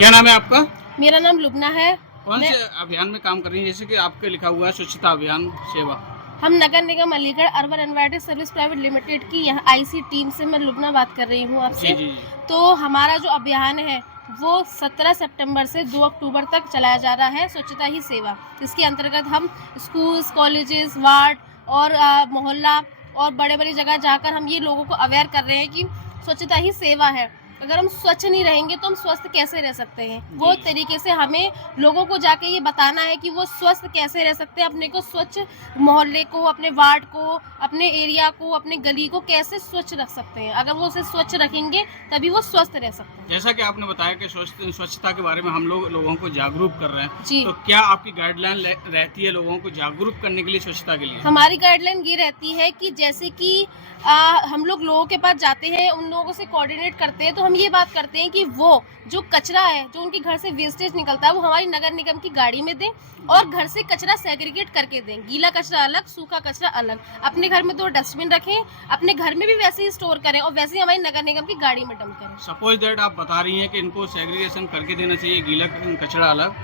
क्या नाम है आपका? मेरा नाम लुबना है। कौन मैं से अभियान में काम कर रही हैं? जैसे कि आपके लिखा हुआ है स्वच्छता अभियान सेवा। हम नगर निगम Aligarh urban environmental service private limited की यहाँ आईसी टीम से मैं लुबना बात कर रही हूँ जी, आपसे। जी, जी। तो हमारा जो अभियान है वो 17 सितंबर से 2 अक्टूबर तक चलाया जा रहा है, स्वच्छता ही सेवा। इसके अंतर्गत हम स्कूल्स, कॉलेजेस, वार्ड और मोहल्ला और बड़े-बड़ी जगह जाकर हम ये लोगों को अवेयर कर रहे हैं कि स्वच्छता ही सेवा है। अगर हम स्वच्छ नहीं रहेंगे तो हम स्वस्थ कैसे रह सकते हैं? वो जी। तरीके से हमें लोगों को जाके ये बताना है कि वो स्वस्थ कैसे रह सकते हैं, अपने को स्वच्छ मोहल्ले को, अपने वार्ड को, अपने एरिया को, अपने गली को कैसे स्वच्छ रख सकते हैं। अगर वो उसे स्वच्छ रखेंगे तभी वो स्वस्थ रह सकते हैं। जैसा कि आपने बताया कि स्वच्छता के बारे में हम लोगों को जागरूक कर रहे हैं। जी। तो क्या आपकी गाइडलाइन रहती है लोगों को जागरूक करने के लिए स्वच्छता के लिए? हमारी गाइडलाइन ये रहती है कि जैसे कि हम लोगों के पास जाते हैं, उन लोगों से कोऑर्डिनेट करते हैं, तो हम ये बात करते हैं कि वो जो कचरा है, जो उनके घर से वेस्टेज निकलता है, वो हमारी नगर निगम की गाड़ी में दें और घर से कचरा सेग्रीगेट करके दें। गीला कचरा अलग, सूखा कचरा अलग। अपने घर में 2 डस्टबिन रखें, अपने घर में भी वैसे ही स्टोर करें और वैसे ही हमारी नगर निगम की गाड़ी में डंप करें। सपोज दैट आप बता रही हैं कि इनको सेग्रीगेशन करके देना चाहिए, गीला कचरा अलग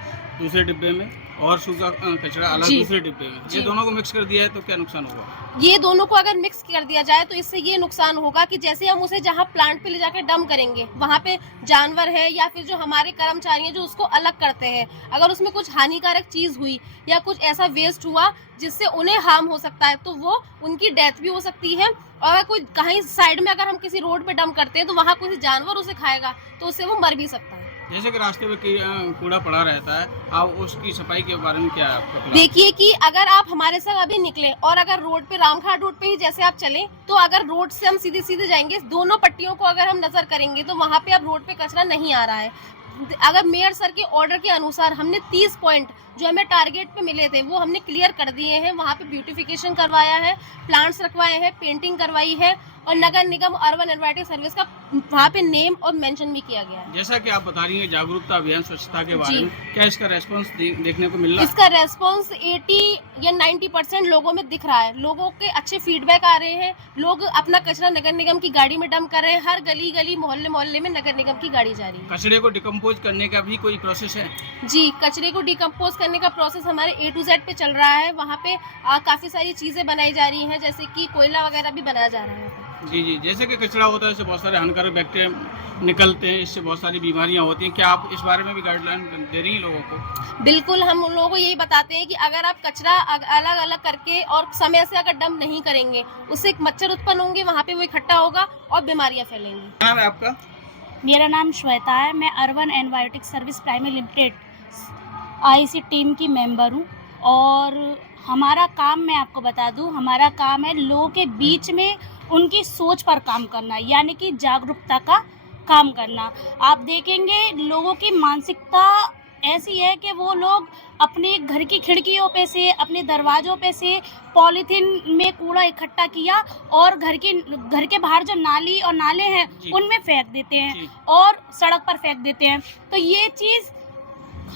दूसरे डिब्बे में और सूखा कचरा अलग जी। दूसरे डिब्बे में। ये जी। दोनों को मिक्स कर दिया है तो क्या नुकसान होगा? ये दोनों को अगर मिक्स कर दिया जाए तो इससे ये नुकसान होगा कि जैसे हम उसे जहाँ प्लांट पे ले जाकर डंप करेंगे, वहाँ पे जानवर है या फिर जो हमारे कर्मचारी हैं जो उसको अलग करते हैं, अगर उसमें कुछ हानिकारक चीज़ हुई या कुछ ऐसा वेस्ट हुआ जिससे उन्हें हार्म हो सकता है, तो वो उनकी डेथ भी हो सकती है। और अगर कोई कहीं साइड में अगर हम किसी रोड पे डंप करते हैं तो वहाँ कोई जानवर उसे खाएगा तो उससे वो मर भी सकता है। जैसे कि रास्ते में कूड़ा पड़ा रहता है, आप उसकी सफाई के बारे में क्या है आपका प्लान? देखिए कि अगर आप हमारे संग अभी निकले और अगर रोड पे रामघाट रोड पे ही जैसे आप चलें, तो अगर रोड से हम सीधे-सीधे जाएँगे, दोनों पट्टियों को अगर हम नज़र करेंगे तो वहाँ पे अब रोड पे कचरा नहीं आ रहा है। अगर मेयर सर के ऑर्डर के अनुसार हमने 30 पॉइंट जो हमें टारगेट पे मिले थे वो हमने क्लियर कर दिए हैं। वहाँ पे ब्यूटिफिकेशन करवाया है, प्लांट्स रखवाए हैं, पेंटिंग करवाई है और नगर निगम अर्बन एनवायरमेंटल सर्विस का वहाँ पे नेम और मेंशन भी किया गया है। जैसा कि आप बता रही हैं जागरूकता अभियान स्वच्छता के बारे जी। में, क्या इसका रेस्पॉन्स देखने को मिल रहा है? इसका रेस्पॉन्स 80 या 90% लोगों में दिख रहा है। लोगों के अच्छे फीडबैक आ रहे हैं। लोग अपना कचरा नगर निगम की गाड़ी में डंप कर रहे हैं। हर गली-गली, मोहल्ले-मोहल्ले में नगर निगम की गाड़ी जा रही है। कचरे को डिकम्पोज करने का भी कोई प्रोसेस है? जी, कचरे को डिकम्पोज़ करने का प्रोसेस हमारे A to Z पे चल रहा है। वहाँ पे काफ़ी सारी चीज़ें बनाई जा रही हैं, जैसे कि कोयला वगैरह भी बनाया जा रहा है वहाँ पे। जी, जी। जैसे कि कचरा होता है इससे बहुत सारे हानिकारक बैक्टीरिया निकलते हैं, इससे बहुत सारी बीमारियाँ होती हैं। क्या आप इस बारे में भी गाइडलाइन दे रही हैं लोगों को? बिल्कुल, हम उन लोगों को यही बताते हैं कि अगर आप कचरा अलग-अलग करके और समय से अगर डंप नहीं करेंगे, उससे एक मच्छर उत्पन्न होंगे, वहाँ पे वो इकट्ठा होगा और बीमारियाँ फैलेंगी। क्या नाम है आपका? मेरा नाम श्वेता है। मैं urban environmental service private limited IC team की मेंबर हूँ और हमारा काम मैं आपको बता दूँ, हमारा काम है लोगों के बीच में उनकी सोच पर काम करना, यानी कि जागरूकता का काम करना। आप देखेंगे लोगों की मानसिकता ऐसी है कि वो लोग अपने घर की खिड़कियों पे से, अपने दरवाज़ों पे से पॉलीथीन में कूड़ा इकट्ठा किया और घर के बाहर जो नाली और नाले हैं जी। उनमें फेंक देते जी। हैं और सड़क पर फेंक देते हैं। तो ये चीज़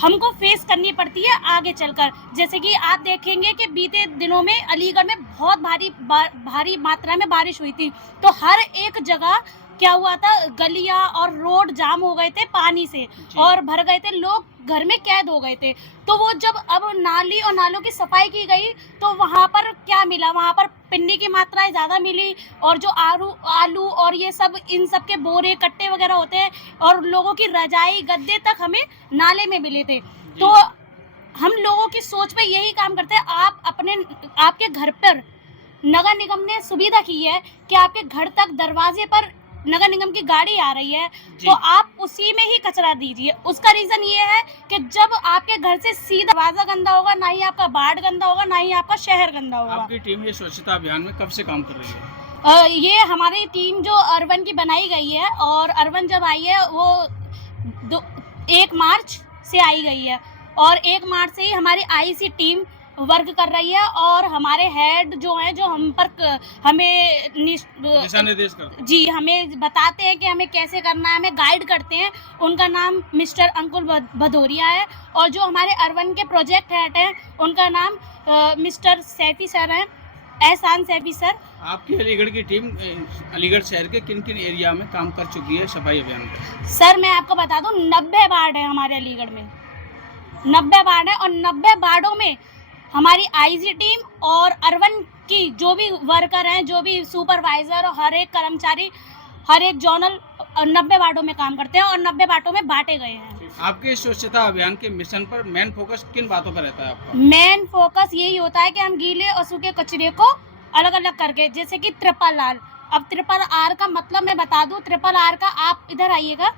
हमको फेस करनी पड़ती है आगे चलकर। जैसे कि आप देखेंगे कि बीते दिनों में अलीगढ़ में बहुत भारी मात्रा में बारिश हुई थी, तो हर एक जगह क्या हुआ था, गलियां और रोड जाम हो गए थे पानी से और भर गए थे, लोग घर में कैद हो गए थे। तो वो जब अब नाली और नालों की सफाई की गई तो वहाँ पर क्या मिला, वहाँ पर पिन्नी की मात्राएं ज़्यादा मिली और जो आलू और ये सब इन सब के बोरे कट्टे वगैरह होते हैं और लोगों की रजाई गद्दे तक हमें नाले में मिले थे। तो हम लोगों की सोच पे यही काम करते हैं। आपके घर पर नगर निगम ने सुविधा की है कि आपके घर तक दरवाजे पर नगर निगम की गाड़ी आ रही है, तो आप उसी में ही कचरा दीजिए। उसका रीज़न ये है कि जब आपके घर से सीधा दरवाज़ा गंदा होगा, ना ही आपका वार्ड गंदा होगा, ना ही आपका शहर गंदा होगा। आपकी टीम ये स्वच्छता अभियान में कब से काम कर रही है? ये हमारी टीम जो अर्बन की बनाई गई है और अर्बन जब आई है वो 1 मार्च से आई गई है और 1 मार्च से ही हमारी आईसी टीम वर्क कर रही है और हमारे हेड जो हैं जो हमें दिशा निर्देश करते हैं। जी, हमें बताते हैं कि हमें कैसे करना है, हमें गाइड करते हैं। उनका नाम मिस्टर अंकुल भदौरिया है और जो हमारे अर्बन के प्रोजेक्ट हेड हैं उनका नाम मिस्टर सैफी सर हैं। एहसान सैफी सर। आपकी अलीगढ़ की टीम अलीगढ़ शहर के किन किन एरिया में काम कर चुकी है सफाई अभियान में? सर मैं आपको बता दूं 90 वार्ड है हमारे अलीगढ़ में, 90 वार्ड है, और 90 वार्डों में हमारी आईजी टीम और अर्बन की जो भी वर्कर हैं, जो भी सुपरवाइजर और हर एक कर्मचारी, हर एक जोनल 90 वार्डों में काम करते हैं और 90 वार्डों में बांटे गए हैं। आपके स्वच्छता अभियान के मिशन पर मेन फोकस किन बातों पर रहता है आपका? मेन फोकस यही होता है कि हम गीले और सूखे कचरे को अलग अलग करके, जैसे कि ट्रिपल आर। अब ट्रिपल आर का मतलब मैं बता दूं, ट्रिपल आर का आप इधर आइएगा,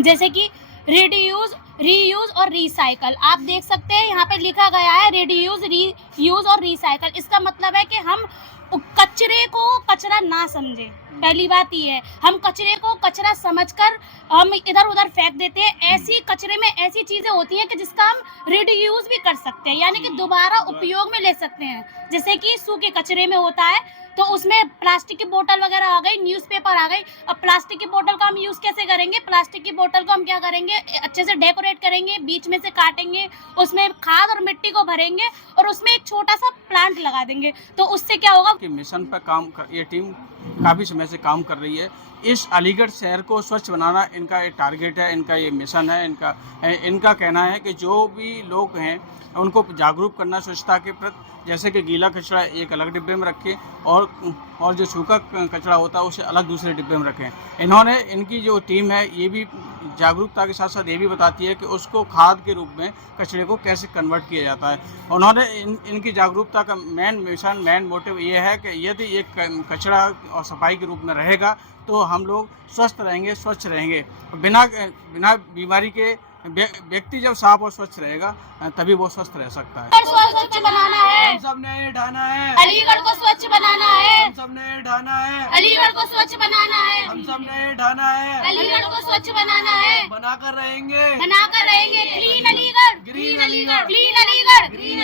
जैसे कि रिड्यूस, रीयूज और रिसाइकल। आप देख सकते हैं यहाँ पे लिखा गया है रिड्यूस, रीयूज और रिसाइकल। इसका मतलब है कि हम कचरे को कचरा ना समझे। पहली बात ये है, हम कचरे को कचरा समझकर हम इधर उधर फेंक देते हैं। ऐसी कचरे में ऐसी चीजें होती हैं कि जिसका हम रिड्यूस भी कर सकते हैं, यानी कि दोबारा उपयोग में ले सकते हैं। जैसे कि सूखे कचरे में होता है तो उसमें प्लास्टिक की बोतल वगैरह आ गई, न्यूज़पेपर आ गई। अब प्लास्टिक की बोतल का हम यूज़ कैसे करेंगे? प्लास्टिक की बोतल को हम क्या करेंगे, अच्छे से डेकोरेट करेंगे, बीच में से काटेंगे, उसमें खाद और मिट्टी को भरेंगे और उसमें एक छोटा सा प्लांट लगा देंगे। तो उससे क्या होगा कि मिशन पर ये टीम काफ़ी समय से काम कर रही है। इस अलीगढ़ शहर को स्वच्छ बनाना इनका एक टारगेट है, इनका ये मिशन है। इनका कहना है कि जो भी लोग हैं उनको जागरूक करना स्वच्छता के प्रति, जैसे कि गीला कचरा एक अलग डिब्बे में रखें और जो सूखा कचरा होता है उसे अलग दूसरे डिब्बे में रखें। इनकी जो टीम है ये भी जागरूकता के साथ साथ ये भी बताती है कि उसको खाद के रूप में कचरे को कैसे कन्वर्ट किया जाता है। उन्होंने इनकी जागरूकता का मेन मोटिव ये है कि यदि एक कचरा और सफाई के रूप में रहेगा तो हम लोग स्वस्थ रहेंगे, स्वच्छ रहेंगे। बिना बीमारी के व्यक्ति जब साफ और स्वच्छ रहेगा तभी वो स्वस्थ रह सकता है। स्वच्छ बनाना है, हम सब ने ये ठाना है, अलीगढ़ को स्वच्छ बनाना है, हम सब ने ये ठाना है, अलीगढ़ को स्वच्छ बनाना है, हम सब ने ये ठाना है, अलीगढ़ को स्वच्छ बनाना है, बनाकर रहेंगे, बनाकर रहेंगे। Clean Aligarh, green Aligarh, clean Aligarh, green